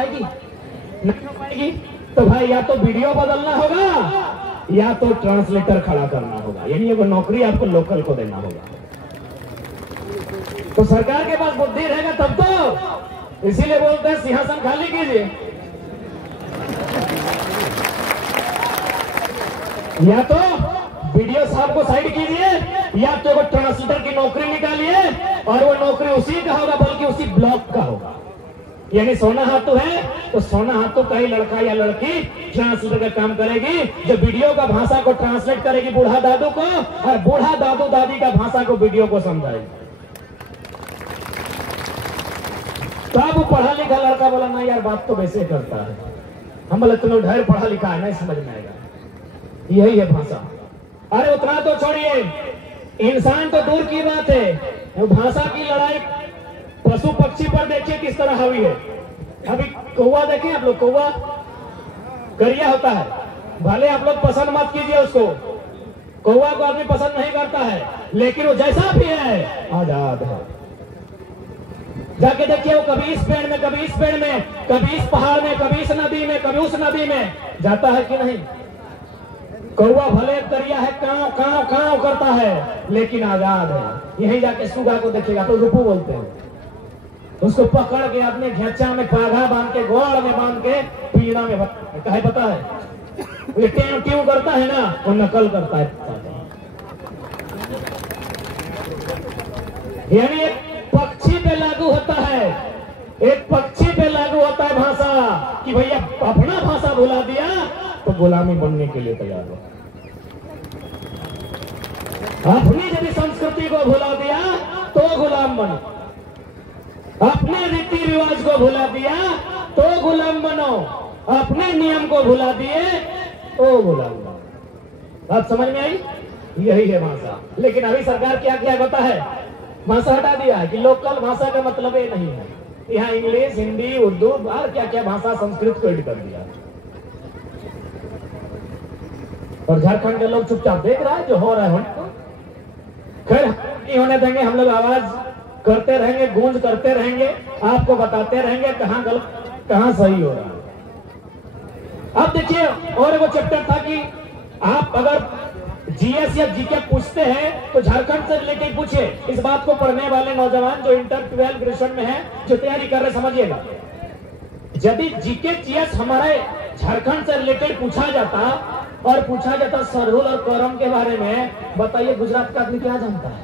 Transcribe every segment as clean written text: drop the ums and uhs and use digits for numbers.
पाएगी? नहीं हो पाएगी। तो भाई या तो वीडियो बदलना होगा या तो ट्रांसलेटर खड़ा करना होगा, यानी वो नौकरी आपको लोकल को देना होगा। तो सरकार के पास बुद्धि रहेगा तब तो, इसीलिए बोलते हैं सिंहासन खाली कीजिए। या तो वीडियो साहब को साइड कीजिए या तो वो ट्रांसलेटर की नौकरी निकालिए, और वो नौकरी उसी का होगा बल्कि उसी ब्लॉक का होगा। यानी सोना हाथू है तो सोना हाथू का ही लड़का या लड़की ट्रांसलेटर का काम करेगी, जो वीडियो का भाषा को ट्रांसलेट करेगी बूढ़ा दादू को, और बूढ़ा दादू दादी का भाषा को वीडियो को समझाएगी। तब वो पढ़ा लिखा लड़का बोला ना यार बात तो वैसे करता है, हम बोले तुम लोग ढेर पढ़ा लिखा है नहीं समझ में आएगा, यही है भाषा। अरे उतना तो छोड़िए, इंसान तो दूर की बात है, भाषा की लड़ाई पशु पक्षी पर देखिए किस तरह हावी है। अभी कौवा देखें आप लोग, कौवा गरिया होता है, भले आप लोग पसंद मत कीजिए उसको, कौवा को आदमी पसंद नहीं करता है, लेकिन वो जैसा भी है आजाद है। जाके देखिए वो कभी इस पेड़ में कभी इस पेड़ में, कभी इस पहाड़ में कभी इस नदी में कभी उस नदी में जाता है कि नहीं। कौवा भले दरिया है, कांव कांव कांव करता है, लेकिन आजाद है। यही जाके सुगा को देखेगा तो रुपू बोलते हैं, उसको पकड़ के अपने घेचा में पाघा बांध के गोड़ में बांध के पीड़ा में कहे पता है ये ट्यों ट्यों करता है ना, वो नकल करता है। यानी एक पक्षी पे लागू होता है, एक पक्षी पे लागू होता है भाषा कि भैया अपना भाषा भुला दिया तो गुलामी बनने के लिए तैयार हो। अपनी यदि संस्कृति को भुला दिया तो गुलाम बनो, अपने रीति रिवाज को भुला दिया तो गुलाम बनो, अपने नियम को भुला दिए तो गुलाम बनो। बात समझ में आई? यही है भाषा। लेकिन अभी सरकार क्या किया पता है, भाषा हटा दिया है कि लोकल भाषा का मतलब ये नहीं है, यहाँ इंग्लिश हिंदी उर्दू और क्या क्या भाषा संस्कृत को ऐड कर दिया। और झारखंड के लोग चुपचाप देख रहा है जो हो रहा है। खैर नहीं होने देंगे, हम लोग आवाज करते रहेंगे, गूंज करते रहेंगे, आपको बताते रहेंगे कहाँ गलत कहाँ सही हो रहा है। अब देखिए और वो चैप्टर था कि आप अगर जीएस या जीके पूछते हैं तो झारखंड से रिलेटेड पूछिए। इस बात को पढ़ने वाले नौजवान जो इंटर 12 ग्रेजुएशन में है, जो तैयारी कर रहे, समझिएगा, यदि जीके जीएस हमारे झारखंड से रिलेटेड पूछा जाता और पूछा जाता सरहुल और करम के बारे में, बताइए गुजरात का आदमी क्या जानता है?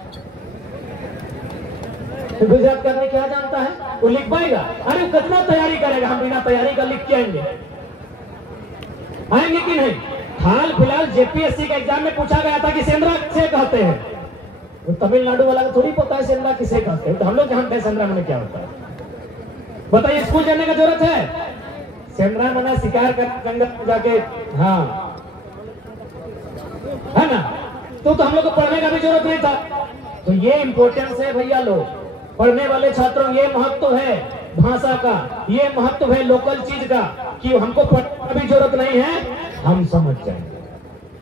तो गुजरात का आदमी क्या जानता है? वो लिख पाएगा? अरे वो कितना तैयारी करेगा, हम बिना तैयारी का लिख के आएंगे कि नहीं? हाल फिलहाल जेपीएससी के एग्जाम में पूछा गया था कि सेंद्रा किसे कहते हैं, वो तमिलनाडु वाला को थोड़ी पता है सेंद्रा किसे कहते हैं, तो हम लोग जानते हैं सेंद्रा मैंने क्या होता है। बताइए स्कूल जाने का जरूरत है? सेंद्रा मना शिकार कर जंगल में जाके, हाँ है ना, तो हम लोग को पढ़ने का भी जरूरत नहीं था। तो ये इंपॉर्टेंस है भैया, लोग पढ़ने वाले छात्रों, ये महत्व है भाषा का, ये महत्व है लोकल चीज का कि हमको पढ़ने का भी जरूरत नहीं है, हम समझ जाएंगे।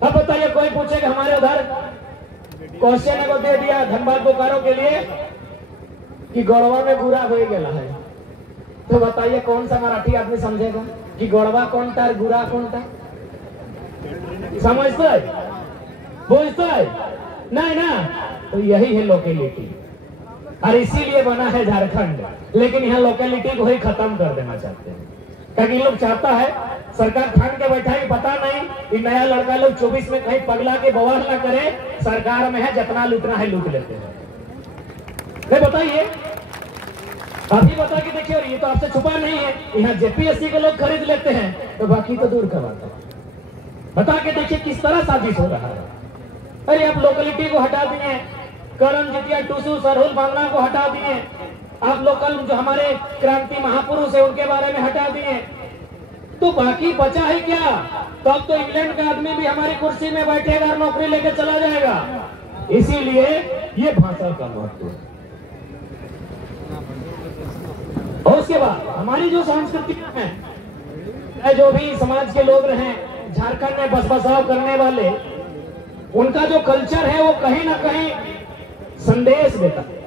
अब बताइए कोई पूछेगा, हमारे उधर क्वेश्चन को दे दिया धनबाद बोकारो के लिए कि गौड़वा में गुरा हो गया है, तो बताइए कौन सा मराठी आदमी समझेगा कि गौड़वा कौन था गुरा कौन था? समझता है? बोझता है? नहीं ना। तो यही है लोकेलिटी, और इसीलिए बना है झारखंड। लेकिन यहाँ लोकेलिटी को ही खत्म कर देना चाहते हैं, क्योंकि लोग चाहता है सरकार ठान के बैठा है, पता नहीं कि नया लड़का लोग 24 में कहीं पगला के बवाल ना करे, सरकार में है जितना लूटना है लूट लेते हैं। बताइए अभी बता के देखिए, और ये तो आपसे छुपा नहीं है, यहाँ जेपीएससी के लोग खरीद लेते हैं, तो बाकी तो दूर का बात है। बता के देखिए किस तरह साजिश हो रहा है। अरे आप लोकेलिटी को हटा दिए, करम जितिया टूसू सरहुल बांग्ला को हटा दिए, आप लोकल जो हमारे क्रांति महापुरुष है उनके बारे में हटा दिए, तो बाकी बचा है क्या? तब तो इंग्लैंड का आदमी भी हमारी कुर्सी में बैठेगा और नौकरी लेके चला जाएगा। इसीलिए ये भाषा का महत्व है। और उसके बाद हमारी जो संस्कृति है, जो भी समाज के लोग रहे झारखंड में बस बसाव करने वाले, उनका जो कल्चर है वो कहीं ना कहीं संदेश देता है।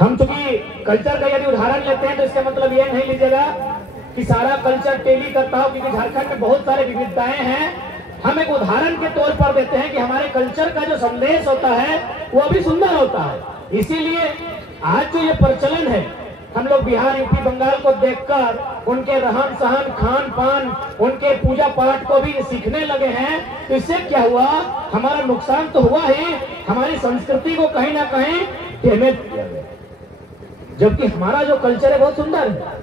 हम चूंकि कल्चर का यदि उदाहरण लेते हैं तो इसका मतलब ये नहीं लीजिएगा कि सारा कल्चर टेली करता हो, क्योंकि झारखंड में बहुत सारे विविधताएं हैं। हम एक उदाहरण के तौर पर देते हैं कि हमारे कल्चर का जो संदेश होता है वो भी सुंदर होता है। इसीलिए आज जो ये प्रचलन है, हम लोग बिहार, यूपी, बंगाल को देखकर उनके रहन सहन, खान पान, उनके पूजा पाठ को भी सीखने लगे हैं। तो इससे क्या हुआ, हमारा नुकसान तो हुआ ही, हमारी संस्कृति को कहीं ना कहीं डैमेज किया गया। जबकि हमारा जो कल्चर है बहुत सुंदर है।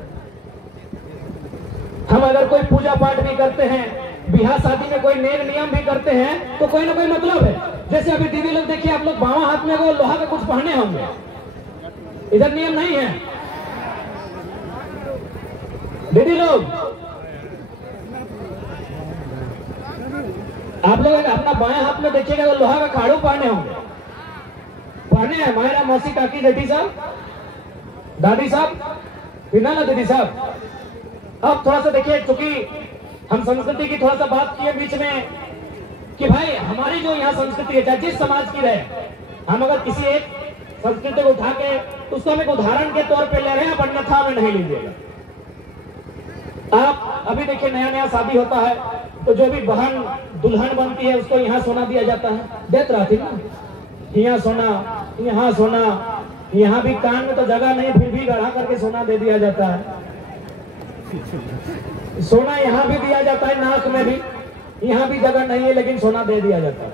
हम अगर कोई पूजा पाठ भी करते हैं, बिहार शादी में कोई नेम नियम भी करते हैं, तो कोई ना कोई मतलब है। जैसे अभी दीदी लोग देखिए, आप लोग बावां हाथ में वो लोहा का कुछ पहने होंगे, इधर नियम नहीं है। दीदी लोग, आप लोग अपना बाएं हाथ में देखिएगा वो लोहा का खाड़ू पहने होंगे, पहने हैं हमारा मौसी, काकी, जेठी साहब, दादी साहब, बिना ना दीदी साहब। अब थोड़ा सा देखिए, चूंकि हम संस्कृति की थोड़ा सा बात किए बीच में कि भाई हमारी जो यहाँ संस्कृति है, चाहे जिस समाज की रहे, हम अगर किसी एक संस्कृति को उठा के उसको हम एक उदाहरण के तौर पे ले रहे हैं, अन्यथा में नहीं लीजिएगा। आप अभी देखिए, नया नया शादी होता है तो जो भी बहन दुल्हन बनती है उसको यहाँ सोना दिया जाता है, देख रहा थी ना, यहाँ सोना, यहाँ सोना, यहाँ भी कान में तो जगह नहीं, फिर भी गढ़ा करके सोना दे दिया जाता है। सोना यहाँ भी दिया जाता है, नाक में भी, यहाँ भी जगह नहीं है लेकिन सोना दे दिया जाता है।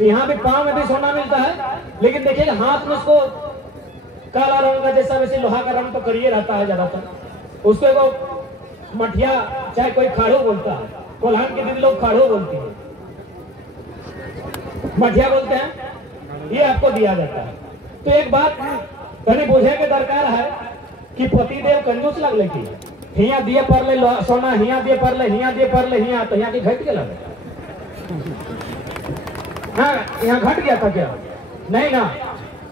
यहाँ भी पाँव में भी सोना मिलता है, लेकिन देखिएगा हाथ में उसको काला रंग का, जैसा वैसे लोहा का रंग तो करिए रहता है ज्यादातर, उसको एगो मठिया, चाहे कोई खाड़ू बोलता है, कोल्हान के दिन लोग खाड़ू बोलती है, मठिया बोलते हैं, ये आपको दिया जाता है। तो एक बात कहीं बुझे के दरकार है कि पतिदेव कंजूस लग लेती है, हिया दिए पर ले सोना, हिया दिए पर ले, हिया दिए पर ले, हिया तो यहाँ की घट के लगे। हाँ, यहाँ घट गया था क्या? नहीं ना।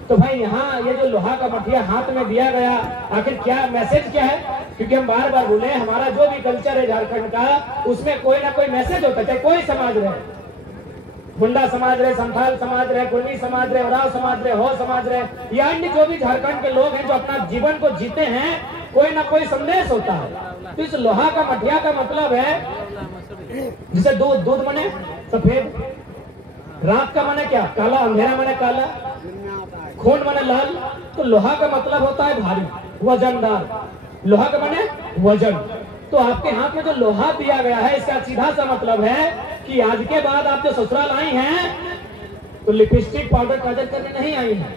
तो भाई यहाँ ये जो लोहा का मठिया हाथ में दिया गया, आखिर क्या मैसेज क्या है? क्योंकि हम बार बार बोले, हमारा जो भी कल्चर है झारखंड का, उसमें कोई ना कोई मैसेज होता है, चाहे कोई समाज रहे, मुंडा समाज रहे, संथाल समाज रहे, कुर्मी समाज रहे, उराव समाज रहे, हो समाज रहे, या अन्य जो भी झारखंड के लोग हैं जो अपना जीवन को जीते हैं, कोई ना कोई संदेश होता है। तो इस लोहा का मठिया का मतलब है, जिसे दूध, दूध मने सफेद, रात का मने क्या, काला, अंधेरा मने काला, खून मने लाल। तो लोहा का मतलब होता है भारी, वजनदार, लोहा का मने वजन। तो आपके हाथ में जो लोहा दिया गया है, इसका सीधा सा मतलब है कि आज के बाद आप जो ससुराल आई हैं तो लिपस्टिक, पाउडर, काजल करके नहीं आई हैं।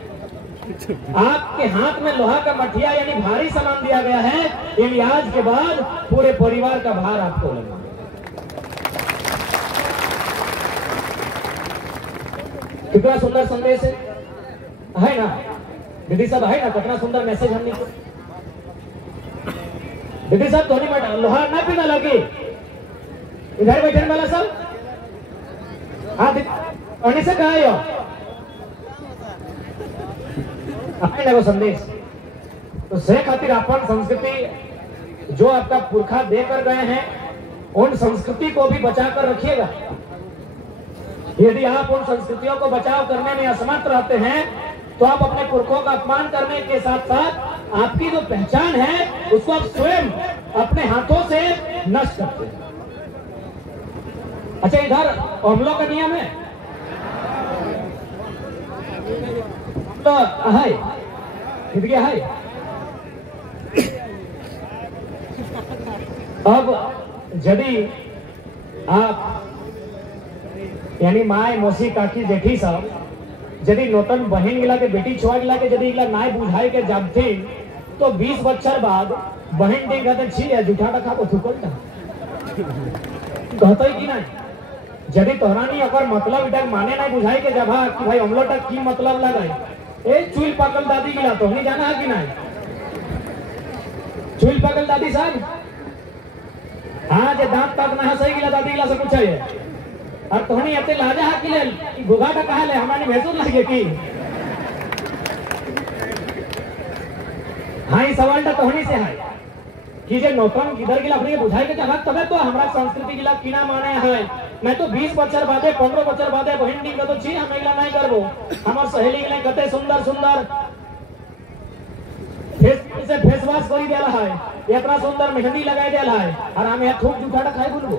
आपके हाथ में लोहा का मठिया यानी भारी सामान दिया गया है, यानी आज के बाद पूरे परिवार का भार आपको लगा। कितना सुंदर संदेश है ना दीदी साहब, है ना? कितना सुंदर मैसेज हमने। दीदी साहब धोनी में लोहा ना पीना लगी, इधर बैठने वाला सब, हाँ पानी से कहा वो संदेश। तो से खातिर अपन संस्कृति जो आपका पुरखा देकर गए हैं, उन संस्कृति को भी बचा कर रखिएगा। यदि आप उन संस्कृतियों को बचाव करने में असमर्थ रहते हैं तो आप अपने पुरखों का अपमान करने के साथ साथ आपकी जो पहचान है उसको आप स्वयं अपने हाथों से नष्ट करते हैं। अच्छा, इधर अमलों का नियम है तो है, है। अब यदि आप यानी माए, मौसी, काकी, जेठी साहब यदि नोटन बहन गिला के, बेटी छुआ गिला के यदि नाय बुझाई के जाबथे तो 20 बच्चर बाद बहन डी कहते छी जूठा रखा को थुकल था कहते कि नहीं। यदि तोहरानी अगर मतलब इधर माने नहीं बुझाई के जब कि भाई हमलो तक की मतलब लगाए, ए चुल पाकल दादी गिला तो नहीं जाना है कि नहीं? चुल पाकल दादी साहब, हाँ जे दांत तक ना सही गिला दादी गिला से पूछा है, और तोहनी अते लाजा हा कि ले गुगा का कहा ले हमारी भैंसुर लगे की। हाँ, ये सवाल टा तोहनी से है कि जे नौतन किधर गिला अपने बुझाई के जगह तबे तो हमरा संस्कृति गिला कीना माने है। मैं तो 20 बच्चर बादे, 15 बच्चर बादे बहन डी तो छी हम गिला नहीं करबो। हमार सहेली गिला कते सुंदर सुंदर से फेस वॉश कर दिया है, इतना सुंदर मेहंदी लगाई दिया है, और हम यहाँ थूक जुठाड़ा खाए बोलबो।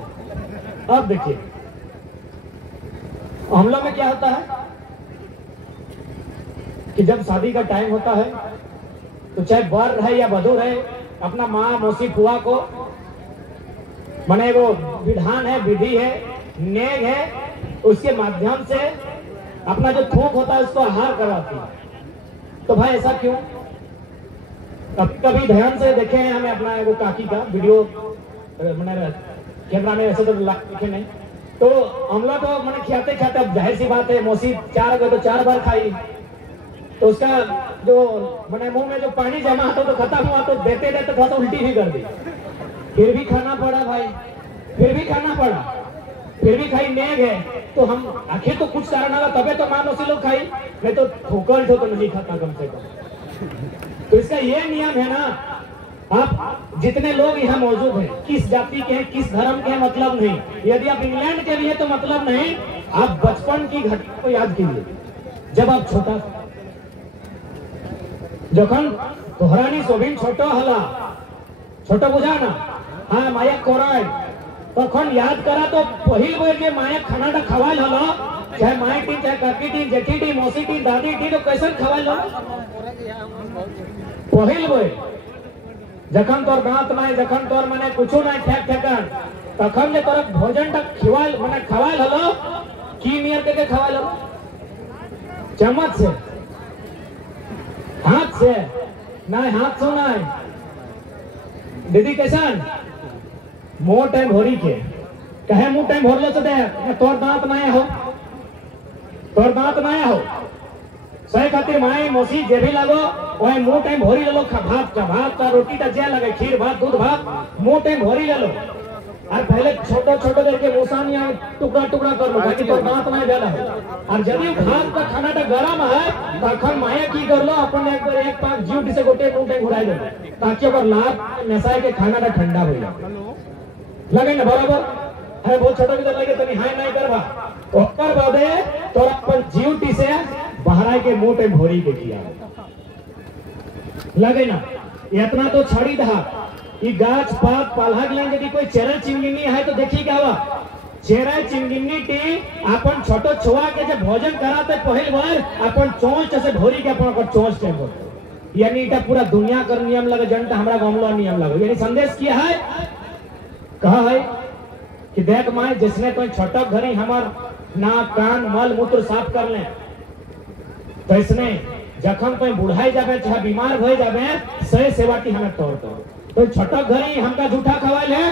अब देखिए हम लोग में क्या होता है कि जब शादी का टाइम होता है तो चाहे वर रहे या वधू रहे, अपना माँ मौसी फुआ को मने वो विधान है, विधि है, नेग है, उसके माध्यम से अपना जो थूक होता है उसको आहार कराती है। तो भाई ऐसा क्यों? कभी ध्यान से देखे हैं हमें अपना वो काकी का वीडियो मैंने कैमरा में ऐसे तो देखे नहीं, तो हम लोग तो मैंने खिलाते खाते, अब जाहिर सी बात है मौसी 4 गए तो 4 बार खाई, तो उसका जो मैंने मुंह में जो पानी जमा था तो खत्म हुआ, तो देते देते थोड़ा सा उल्टी भी कर दी, फिर भी खाना पड़ा भाई, फिर भी खाना पड़ा, फिर भी खाई। नेग है तो हम आखिर तो कुछ कारण आला तबे तो मां मौसी लोग खाई, नहीं तो ठोकर तो नहीं खाता कम से कम। तो इसका ये नियम है ना, आप जितने लोग यहाँ मौजूद हैं, किस जाति के हैं, किस धर्म के हैं, मतलब नहीं। यदि आप इंग्लैंड के लिए तो मतलब नहीं, आप बचपन की घटना को याद कीजिए। जब आप छोटा जखन तोहरानी सोबिन छोटो हला, छोटो बुझा ना, हाँ माया कोराय, तखन याद करा तो पहिल बेर के माया खाना खवाल हला, चाहे माई टी, चाहे काकी टी, जेठी टी, मौसी टी, दादी टी, तो कैसे खवाल हला? पहिल बेर जखन तोर दांत नहीं, जखन तोर माने कुछो नहीं ठेक ठेकन, तखन जे तोर भोजन तक खिवाल माने खवाल हलो, की नियर के खवाल हलो? चम्मच से, हाथ से नहीं, हाथ से नहीं दीदी, कैसन मुंह टाइम भोरी के कहे मुंह टाइम भोर लो तो दे, तोर दांत नहीं हो, तोर दांत नहीं हो, सही खातिर माई मौसी जे भी लगो वही मुंह टाइम भोरी ले लो। भात का रोटी का जे लगे, खीर भात दूध भात मुंह टाइम भोरी ले लो, और पहले छोटो छोटो करके मुसानिया टुकड़ा टुकड़ा कर लो ताकि तोर दांत नहीं जाला है। और जब भात का खाना टा गरम है तखन माया की कर लो, अपन एक बार एक पाक जीव से गोटे मुंह टाइम घुराई दो ताकि ओकर लाभ नसाए के खाना टा ठंडा हो जाए, लगे ना बराबर है। बहुत छोटा भी तो लगे तो हाय नहीं करवा, ओकर बादे तो अपन जीव से बाहर के मुंह टाइम भोरी के किया, लगे ना। इतना तो छड़ी दहा ये गाछ पात पाला गलन, यदि कोई चेरा चिंगिनी है तो देखिए क्या हुआ, चेरा चिंगिनी टी अपन छोटो छुआ के जब भोजन कराते पहिल बार अपन चोंच से भोरी के अपन चोंच टेम होते, यानी इटा पूरा दुनिया का नियम लगे, जनता हमरा गांव में नियम लगे। यानी संदेश किया है, कहा है कि देख माए जिसने कोई छोटा घरी हमार नाक कान मल मूत्र साफ कर ले, तो इसने जखन कोई बुढ़ाई जाबे चाहे बीमार हो जाबे सही सेवा की हमें तौर तो छोटा घरी हमका जूठा खवाल है।